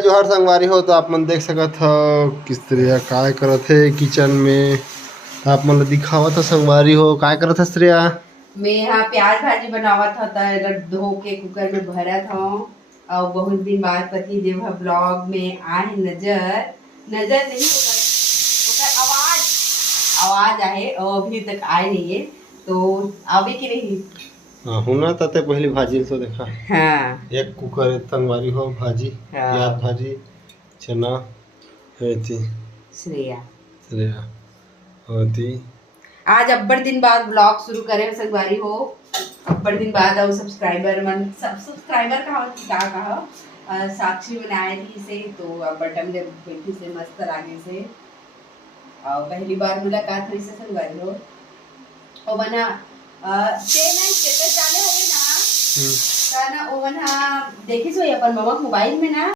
जोहार संगवारी हो तो आप मन देख सकत हो किस तरह काय करत है किचन में। आप मन ला दिखावत हो संगवारी हो काय करत है श्रेया। मैं यहाँ प्याज भाजी बनावत था तो धो के कुकर में भरत हूँ और बहुत दिन बाद पति देव ब्लॉग में आए नजर नहीं होगा आवाज आवाज आए और अभी तक आए नहीं है तो आवे की नहीं। हाँ हुना तते पहली भाजी तो देखा। हाँ एक कुकर है संगवारी हो भाजी हाँ। प्याज भाजी चना होती श्रेया श्रेया होती। आज अब्बड़ दिन बाद ब्लॉग शुरू करे संगवारी हो अब्बड़ दिन बाद और सब्सक्राइबर कहा साक्षी बनाए थी से तो बटन ले बैठी से मस्त आगे से और पहली बार मुलाकात हुई से संगवारी हो और बना स्टेटस डाले होगे ना वो बना देखी सो अपन मोबाइल में ना